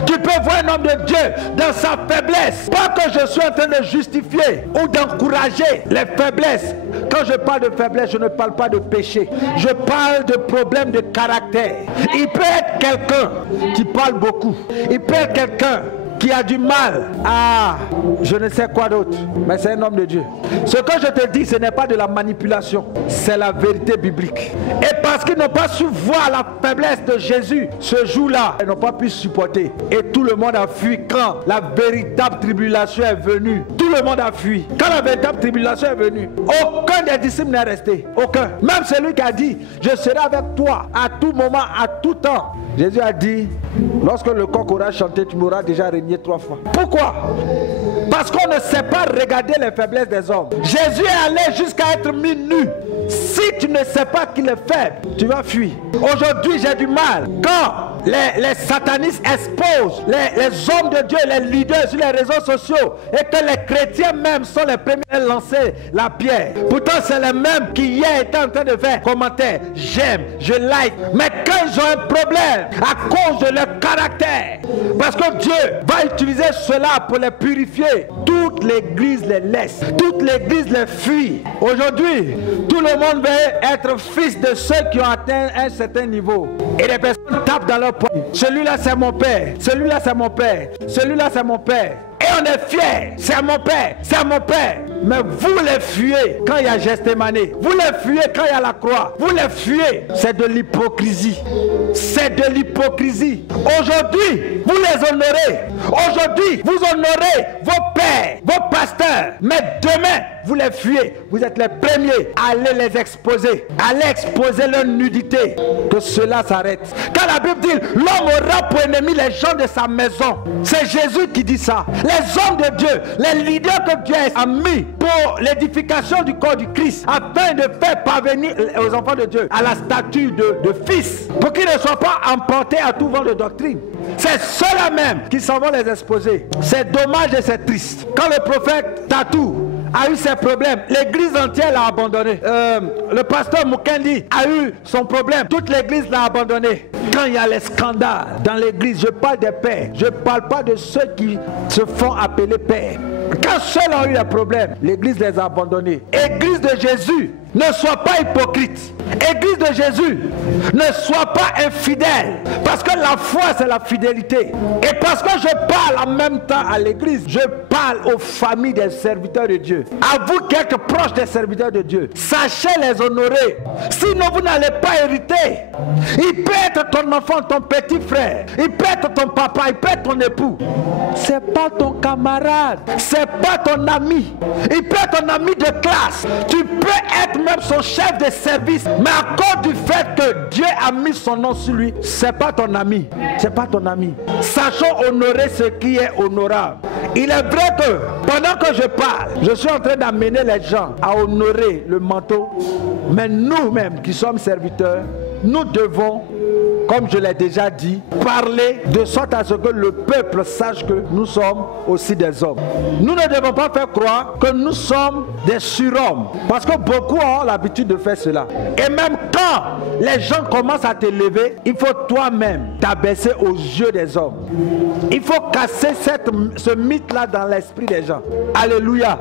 Tu peux voir un homme de Dieu dans sa faiblesse. Pas que je suis en train de justifier ou d'encourager les faiblesses. Quand je parle de faiblesse, je ne parle pas de péché. Je parle de problème de caractère. Il peut être quelqu'un qui parle beaucoup. Il peut être quelqu'un qui a du mal à je ne sais quoi d'autre, mais c'est un homme de Dieu. Ce que je te dis, ce n'est pas de la manipulation, c'est la vérité biblique. Et parce qu'ils n'ont pas su voir la faiblesse de Jésus ce jour-là, ils n'ont pas pu supporter. Et tout le monde a fui quand la véritable tribulation est venue. Tout le monde a fui. Quand la véritable tribulation est venue, aucun des disciples n'est resté. Aucun. Même celui qui a dit, je serai avec toi à tout moment, à tout temps. Jésus a dit, lorsque le coq aura chanté, tu m'auras déjà régné 3 fois. Pourquoi? Parce qu'on ne sait pas regarder les faiblesses des hommes. Jésus est allé jusqu'à être mis nu. Si tu ne sais pas qu'il est faible, tu vas fuir. Aujourd'hui, j'ai du mal. Quand les satanistes exposent les hommes de Dieu, les leaders sur les réseaux sociaux, et que les chrétiens même sont les premiers à lancer la pierre. Pourtant, c'est les mêmes qui hier étaient en train de faire commentaires. J'aime, je like. Mais quand ils ont un problème, à cause de leur caractère, parce que Dieu va utiliser cela pour les purifier, toute l'église les laisse, toute l'église les fuit. Aujourd'hui, tout le monde veut être fils de ceux qui ont atteint un certain niveau. Et les personnes tapent dans leur poing. Celui-là c'est mon père, celui-là c'est mon père, celui-là c'est mon père. Et on est fiers, c'est mon père, c'est mon père. Mais vous les fuyez quand il y a Gethsémani. Vous les fuyez quand il y a la croix. Vous les fuyez. C'est de l'hypocrisie. C'est de l'hypocrisie. Aujourd'hui, vous les honorez. Aujourd'hui, vous honorez vos pères, vos pasteurs. Mais demain, vous les fuyez. Vous êtes les premiers à aller les exposer. Allez exposer leur nudité. Que cela s'arrête. Quand la Bible dit, l'homme aura pour ennemi les gens de sa maison. C'est Jésus qui dit ça. Les hommes de Dieu, les leaders que Dieu a mis pour l'édification du corps du Christ, afin de faire parvenir aux enfants de Dieu à la statue de fils, pour qu'ils ne soient pas emportés à tout vent de doctrine. C'est ceux-là même qui s'en vont les exposer. C'est dommage et c'est triste. Quand le prophète Tatou a eu ses problèmes, l'église entière l'a abandonné. Le pasteur Mukendi a eu son problème, toute l'église l'a abandonné. Quand il y a les scandales dans l'église, je parle des pères, je ne parle pas de ceux qui se font appeler pères. Quand ceux ont eu des problèmes, l'église les a abandonnés. Église de Jésus, ne sois pas hypocrite. Église de Jésus, ne sois pas infidèle. Parce que la foi, c'est la fidélité. Et parce que je parle en même temps à l'église, je parle aux familles des serviteurs de Dieu. À vous qui êtes proches des serviteurs de Dieu, sachez les honorer. Sinon, vous n'allez pas hériter. Il peut être ton enfant, ton petit frère. Il peut être ton papa, il peut être ton époux. C'est pas ton camarade. C'est pas ton ami. Il peut être ton ami de classe. Tu peux être même son chef de service. Mais à cause du fait que Dieu a mis son nom sur lui, c'est pas ton ami. C'est pas ton ami. Sachons honorer ce qui est honorable. Il est vrai que pendant que je parle, je suis en train d'amener les gens à honorer le manteau. Mais nous-mêmes qui sommes serviteurs, nous devons, comme je l'ai déjà dit, parler de sorte à ce que le peuple sache que nous sommes aussi des hommes. Nous ne devons pas faire croire que nous sommes des surhommes. Parce que beaucoup ont l'habitude de faire cela. Et même quand les gens commencent à t'élever, il faut toi-même t'abaisser aux yeux des hommes. Il faut casser ce mythe-là dans l'esprit des gens. Alléluia.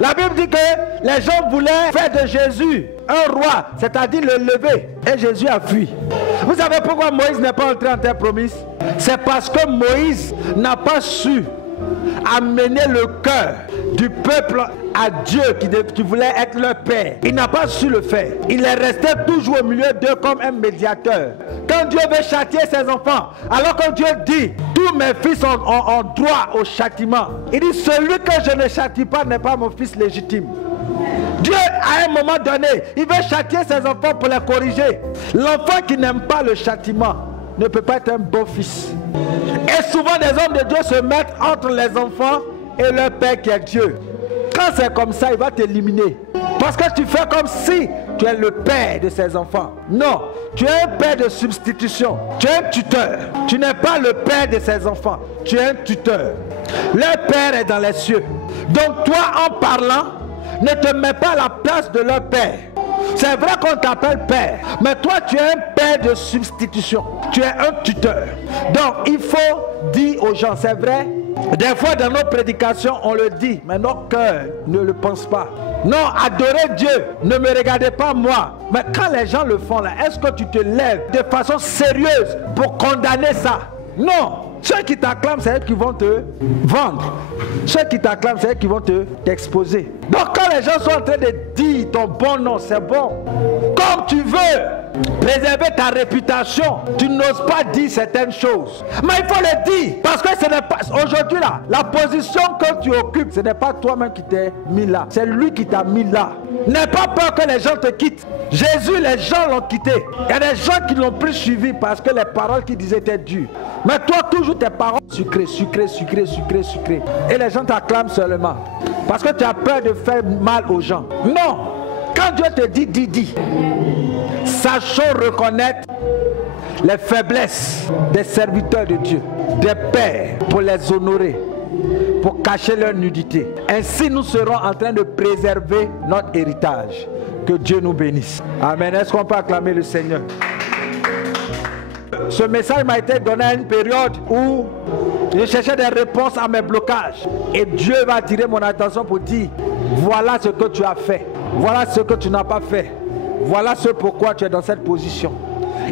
La Bible dit que les gens voulaient faire de Jésus un roi, c'est-à-dire le lever. Et Jésus a fui. Vous savez pourquoi Moïse n'est pas entré en terre promise? C'est parce que Moïse n'a pas su amener le cœur du peuple à Dieu qui voulait être leur père. Il n'a pas su le faire. Il est resté toujours au milieu d'eux comme un médiateur. Quand Dieu veut châtier ses enfants, alors que Dieu dit, tous mes fils ont droit au châtiment, il dit, celui que je ne châtie pas n'est pas mon fils légitime. Dieu, à un moment donné, il veut châtier ses enfants pour les corriger. L'enfant qui n'aime pas le châtiment ne peut pas être un bon fils. Et souvent, des hommes de Dieu se mettent entre les enfants et leur père qui est Dieu. Quand c'est comme ça, il va t'éliminer. Parce que tu fais comme si tu es le père de ses enfants. Non, tu es un père de substitution. Tu es un tuteur. Tu n'es pas le père de ses enfants. Tu es un tuteur. Leur père est dans les cieux. Donc toi, en parlant, ne te mets pas à la place de leur père. C'est vrai qu'on t'appelle père, mais toi tu es un père de substitution. Tu es un tuteur. Donc il faut dire aux gens, c'est vrai, des fois dans nos prédications on le dit, mais notre cœur ne le pense pas. Non, adorez Dieu, ne me regardez pas moi. Mais quand les gens le font là, est-ce que tu te lèves de façon sérieuse pour condamner ça? Non. Ceux qui t'acclament, c'est eux qui vont te vendre. Ceux qui t'acclament, c'est eux qui vont t'exposer. Donc quand les gens sont en train de dire ton bon nom, c'est bon. Comme tu veux préserver ta réputation, tu n'oses pas dire certaines choses. Mais il faut le dire. Parce que ce n'est pas... Aujourd'hui là, la position que tu occupes, ce n'est pas toi-même qui t'es mis là. C'est lui qui t'a mis là. N'aie pas peur que les gens te quittent. Jésus, les gens l'ont quitté. Il y a des gens qui l'ont plus suivi parce que les paroles qu'il disait étaient dures. Mais toi, toujours tes paroles sucrées, sucrées, sucrées, sucrées, sucrées. Et les gens t'acclament seulement. Parce que tu as peur de faire mal aux gens. Non. Quand Dieu te dit, dis. Sachons reconnaître les faiblesses des serviteurs de Dieu, des pères, pour les honorer, pour cacher leur nudité. Ainsi, nous serons en train de préserver notre héritage. Que Dieu nous bénisse. Amen. Est-ce qu'on peut acclamer le Seigneur? Ce message m'a été donné à une période où je cherchais des réponses à mes blocages. Et Dieu va attirer mon attention pour dire, voilà ce que tu as fait. Voilà ce que tu n'as pas fait. Voilà ce pourquoi tu es dans cette position.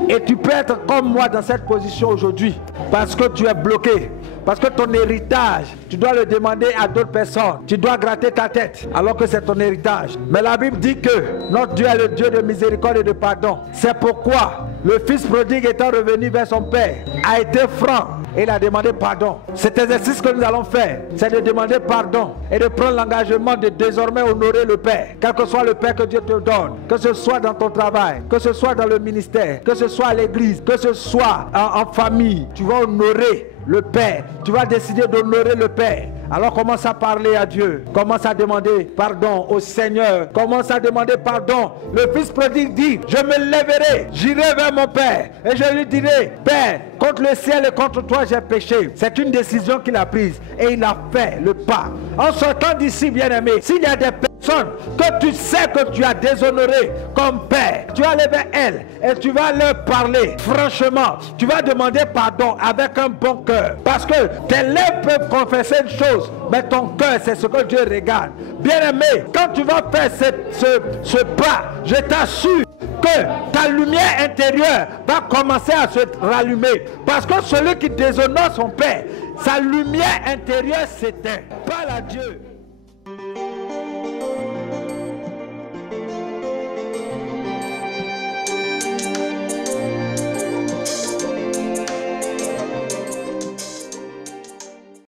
Et tu peux être comme moi dans cette position aujourd'hui. Parce que tu es bloqué. Parce que ton héritage, tu dois le demander à d'autres personnes. Tu dois gratter ta tête alors que c'est ton héritage. Mais la Bible dit que notre Dieu est le Dieu de miséricorde et de pardon. C'est pourquoi le fils prodigue étant revenu vers son père a été franc et il a demandé pardon. Cet exercice que nous allons faire, c'est de demander pardon et de prendre l'engagement de désormais honorer le Père. Quel que soit le Père que Dieu te donne, que ce soit dans ton travail, que ce soit dans le ministère, que ce soit à l'église, que ce soit en famille, tu vas honorer le Père. Tu vas décider d'honorer le Père. Alors commence à parler à Dieu. Commence à demander pardon au Seigneur. Commence à demander pardon. Le fils prodigue dit, je me lèverai, j'irai vers mon Père et je lui dirai, Père, contre le ciel et contre toi j'ai péché. C'est une décision qu'il a prise et il a fait le pas. En sortant d'ici, bien-aimé, s'il y a des personnes que tu sais que tu as déshonorées comme père, tu vas aller vers elles et tu vas leur parler franchement. Tu vas demander pardon avec un bon cœur. Parce que tes lèvres peuvent confesser une chose, mais ton cœur, c'est ce que Dieu regarde. Bien-aimé, quand tu vas faire ce pas, je t'assure que ta lumière intérieure va commencer à se rallumer. Parce que celui qui déshonore son père, sa lumière intérieure s'éteint. Parle à Dieu.